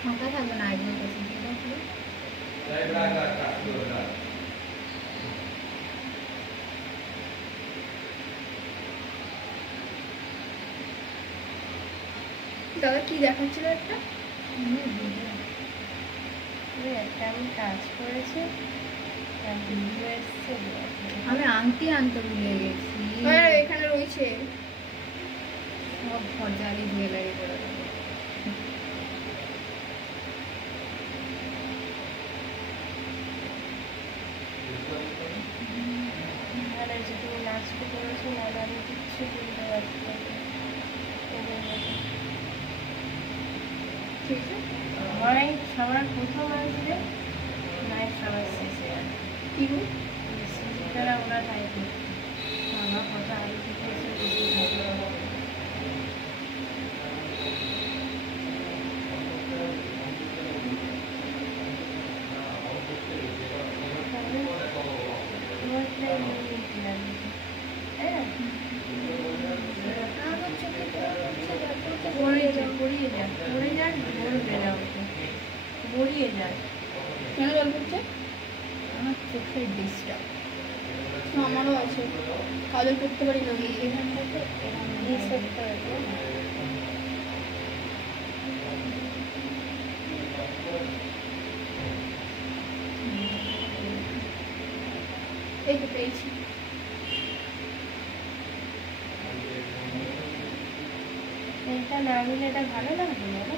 ফাঁকা থাকবে না আইব্রো কাছে দাদা কি দেখাচ্ছিল একটা আমি কাজ করেছি আমি আংটি আনতে ভুলে গেছি এখানে রয়েছে সব ভরজালি জুয়েলারি করে দেবো তুমি নাচটা করেছো না আমি কিচ্ছু বলতে পারছি না ঠিক আছে হয় সবার প্রথম আসবে নাই সবার শেষে কি তারা ওরা থাকবে আমার কথা আগে থেকে এসে গড়িয়ে যায় কেন জল পড়ছে আমার চোখের ডিস্টার্ব আমারও আছে কাজল করতে পারি না এখান থেকে সেট করে এই তো পেয়েছি এটা না নিলে এটা ভালো লাগবে না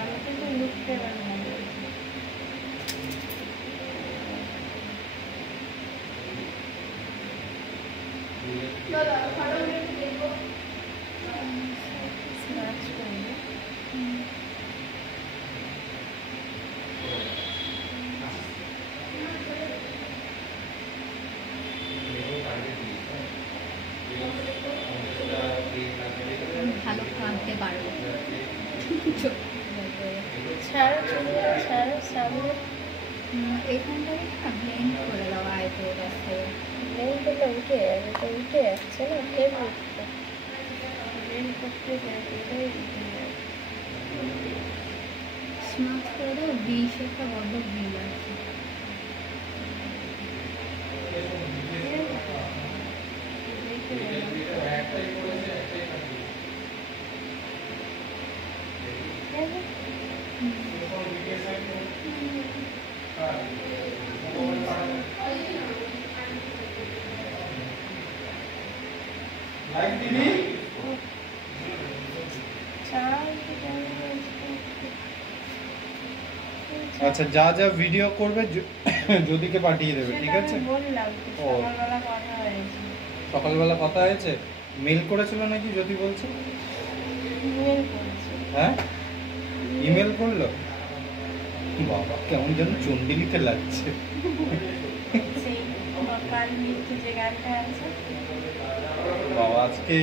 আমি কিন্তু লুকটা এবার ভালো ভালো কাঁদতে পারবো এখানটায় না ব্লেন্ড করে দাও আইব্রোর কাছে ব্লেন্ড করলে উঠে যাবে তো উঠে যাচ্ছে না ফের উঠতে ব্লেন্ড করতে স্মার্ট করে দাও একটা বড্ড বিল আছে আচ্ছা যা যা ভিডিও করবে জ্যোতিকে পাঠিয়ে দেবে ঠিক আছে সকালবেলা কথা হয়েছে মেল করেছিল নাকি জ্যোতি বলছে হ্যাঁ ইমেল করলো বাবা কেমন যেন চন্ডিলিতে লাগছে বাবা আজকে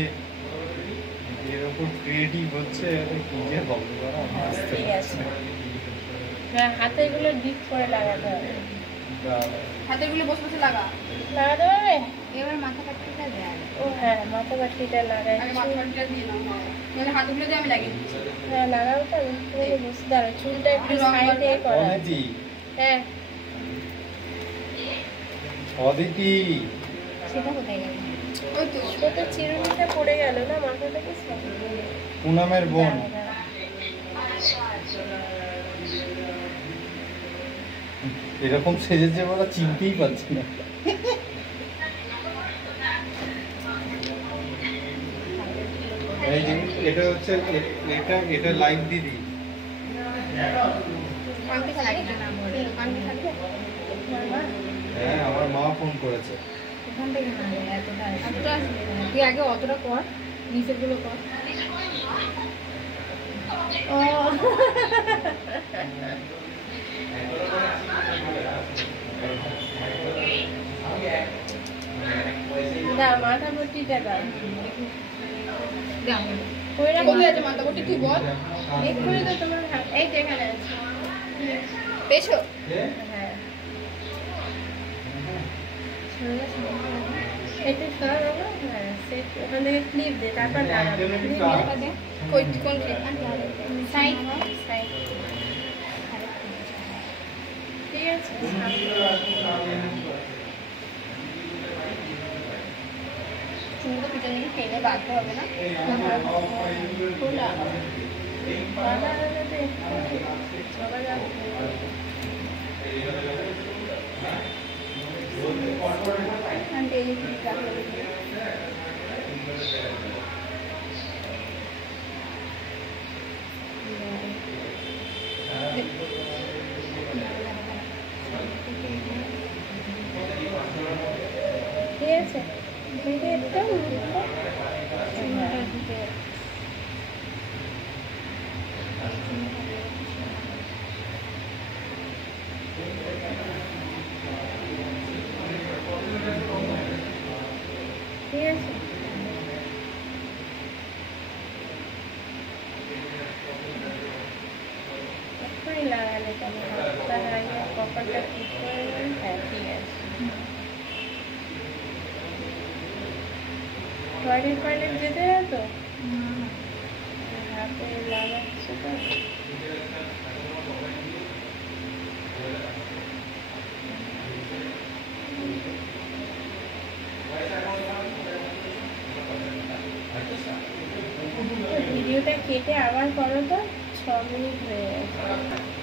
এরকম ক্রিয়েটিভ হচ্ছে কি যে বলবো হাতের গুলো ডিপ করে লাগাতে হবে হাতের গুলো বসে বসে লাগাতে পারবে এবার মাথা পাট্টিটা দেয় ও হ্যাঁ মাথা পাট্টিটা লাগাই মাথা পাট্টিটা দিয়ে নাও মানে হাতগুলো দিয়ে আমি লাগিয়ে দিচ্ছি হ্যাঁ লাগাও তো তুমি বসে দাঁড়াও চুলটা একটু সাইডে করো হ্যাঁ অদিতি সেটা কোথায় গেল ওই তো ছোট চিরুনিটা পড়ে গেল না মাথাটা কি পুনামের বোন এরকম সেজেছে বলা চিনতেই পারছি না এই যে এটা হচ্ছে এটা লাইভ দিদি হ্যাঁ আমার মা ফোন করেছে ওখান থেকে না এতটা তুই আগে অতটা কর নিচের গুলো কর ও না মাথা ভর্তিটা দাও কোথায় আছে মাথা ভর্তি তুই বল এক্ষুনি তো তোমার এই তো এখানে আছে পেয়েছো হ্যাঁ এটা সরাবো হ্যাঁ সেট ওখান থেকে ক্লিপ দে, তারপর লাগাবো। ক্লিপ দে কোন ক্লিপ? Side side. ঠিক আছে। চুলটা পিছন দিকে টেনে বাঁধতে হবে না? খোলা। বাঁধা হলে তো সবাই আন্টি এই যে ক্লিপ রাখো। ঠিক আছে। দেখে একটা চুলটা দিকে ঠিক আছে। এক্ষুনি লাগালে কেমন হবে? তার আগে কপালটা ঠিক করে নেন। হ্যাঁ, ঠিক আছে। টয়লেট যেতে হয় তো হাতে লাগাচ্ছে তো। ভিডিওটা কেটে আবার করো তো, 6 মিনিট হয়ে গেছে।